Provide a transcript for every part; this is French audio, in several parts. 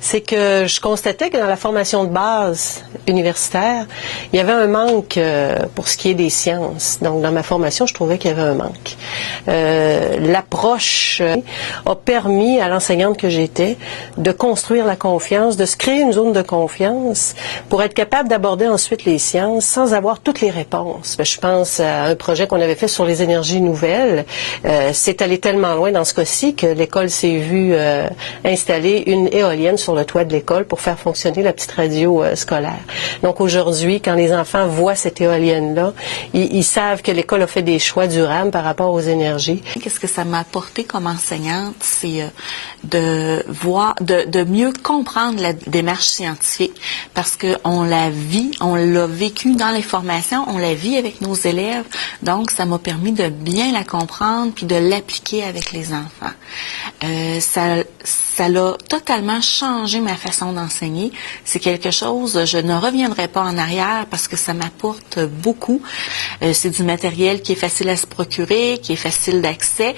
c'est que je constatais que dans la formation de base universitaire, il y avait un manque pour ce qui est des sciences. Donc, dans ma formation, je trouvais qu'il y avait un manque. L'approche a permis à l'enseignante que j'étais de construire la confiance, de se créer une zone de confiance pour être capable d'aborder ensuite les sciences sans avoir toutes les réponses. Je pense à un projet qu'on avait fait sur les énergies nouvelles. C'est allé tellement loin dans ce cas-ci que l'école s'est vue installer une éolienne sur le toit de l'école pour faire fonctionner la petite radio scolaire. Donc aujourd'hui, quand les enfants voient cette éolienne-là, ils savent que l'école a fait des choix durables par rapport aux énergies. Qu'est-ce que ça m'a apporté comme enseignante, c'est de mieux comprendre la démarche scientifique, parce que on l'a vécu dans les formations, on la vit avec nos élèves, donc ça m'a permis de bien la comprendre puis de l'appliquer avec les enfants. Ça l'a totalement changé ma façon d'enseigner. C'est quelque chose, je ne reviendrai pas en arrière parce que ça m'apporte beaucoup. C'est du matériel qui est facile à se procurer, qui est facile d'accès.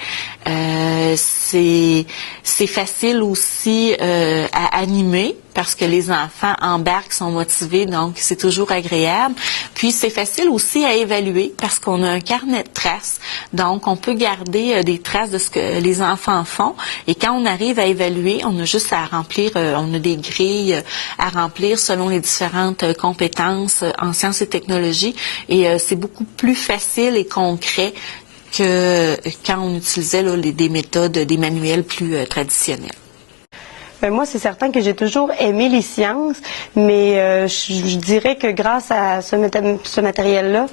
C'est facile aussi à animer parce que les enfants embarquent, sont motivés, donc c'est toujours agréable. Puis c'est facile aussi à évaluer parce qu'on a un carnet de traces, donc on peut garder des traces de ce que les enfants font. Et quand on arrive à évaluer, on a juste à remplir, on a des grilles à remplir selon les différentes compétences en sciences et technologies. Et c'est beaucoup plus facile et concret que quand on utilisait des méthodes, des manuels plus traditionnels. Moi, c'est certain que j'ai toujours aimé les sciences, mais je dirais que grâce à ce matériel-là,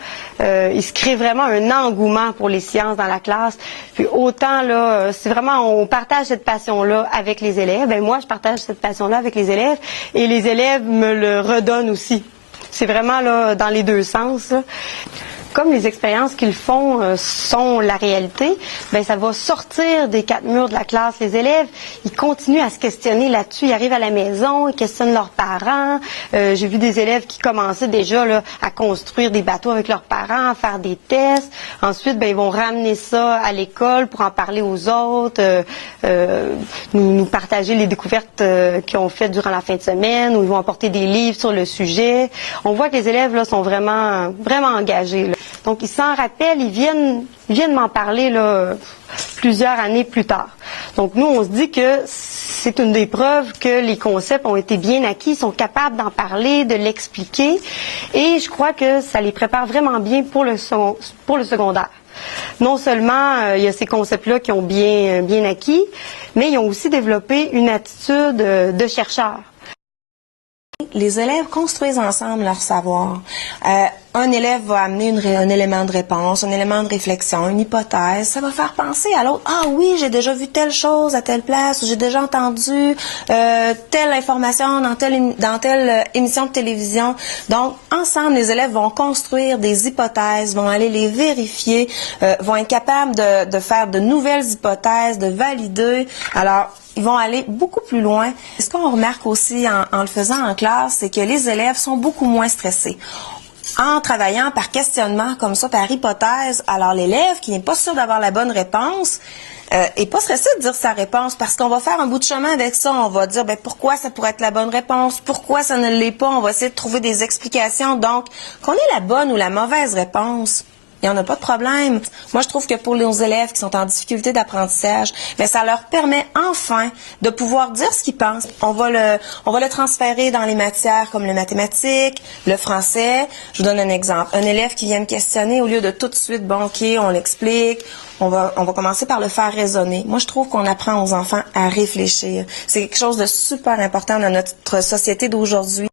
il se crée vraiment un engouement pour les sciences dans la classe. Puis autant, là, c'est vraiment, on partage cette passion-là avec les élèves. Ben moi, je partage cette passion-là avec les élèves et les élèves me le redonnent aussi. C'est vraiment là dans les deux sens, là. Comme les expériences qu'ils font sont la réalité, ben ça va sortir des quatre murs de la classe. Les élèves, ils continuent à se questionner là-dessus. Ils arrivent à la maison, ils questionnent leurs parents. J'ai vu des élèves qui commençaient déjà là, à construire des bateaux avec leurs parents, à faire des tests. Ensuite, ben ils vont ramener ça à l'école pour en parler aux autres, nous partager les découvertes qu'ils ont faites durant la fin de semaine, ou ils vont apporter des livres sur le sujet. On voit que les élèves là sont vraiment engagés, là. Donc, ils s'en rappellent, ils viennent m'en parler là, plusieurs années plus tard. Donc, nous, on se dit que c'est une des preuves que les concepts ont été bien acquis, ils sont capables d'en parler, de l'expliquer. Et je crois que ça les prépare vraiment bien pour le secondaire. Non seulement il y a ces concepts-là qui ont bien acquis, mais ils ont aussi développé une attitude de chercheur. Les élèves construisent ensemble leur savoir. Un élève va amener un élément de réponse, un élément de réflexion, une hypothèse. Ça va faire penser à l'autre. Ah oui, j'ai déjà vu telle chose à telle place, ou j'ai déjà entendu telle information dans telle émission de télévision. Donc, ensemble, les élèves vont construire des hypothèses, vont aller les vérifier, vont être capables de faire de nouvelles hypothèses, de valider. Alors, ils vont aller beaucoup plus loin. Ce qu'on remarque aussi en le faisant en classe, c'est que les élèves sont beaucoup moins stressés. En travaillant par questionnement comme ça, par hypothèse, alors l'élève qui n'est pas sûr d'avoir la bonne réponse est pas stressé de dire sa réponse parce qu'on va faire un bout de chemin avec ça. On va dire pourquoi ça pourrait être la bonne réponse, pourquoi ça ne l'est pas. On va essayer de trouver des explications. Donc, qu'on ait la bonne ou la mauvaise réponse, il n'y en a pas de problème. Moi, je trouve que pour nos élèves qui sont en difficulté d'apprentissage, ça leur permet enfin de pouvoir dire ce qu'ils pensent. On va le transférer dans les matières comme les mathématiques, le français. Je vous donne un exemple. Un élève qui vient me questionner, au lieu de tout de suite, OK, on l'explique, on va commencer par le faire raisonner. Moi, je trouve qu'on apprend aux enfants à réfléchir. C'est quelque chose de super important dans notre société d'aujourd'hui.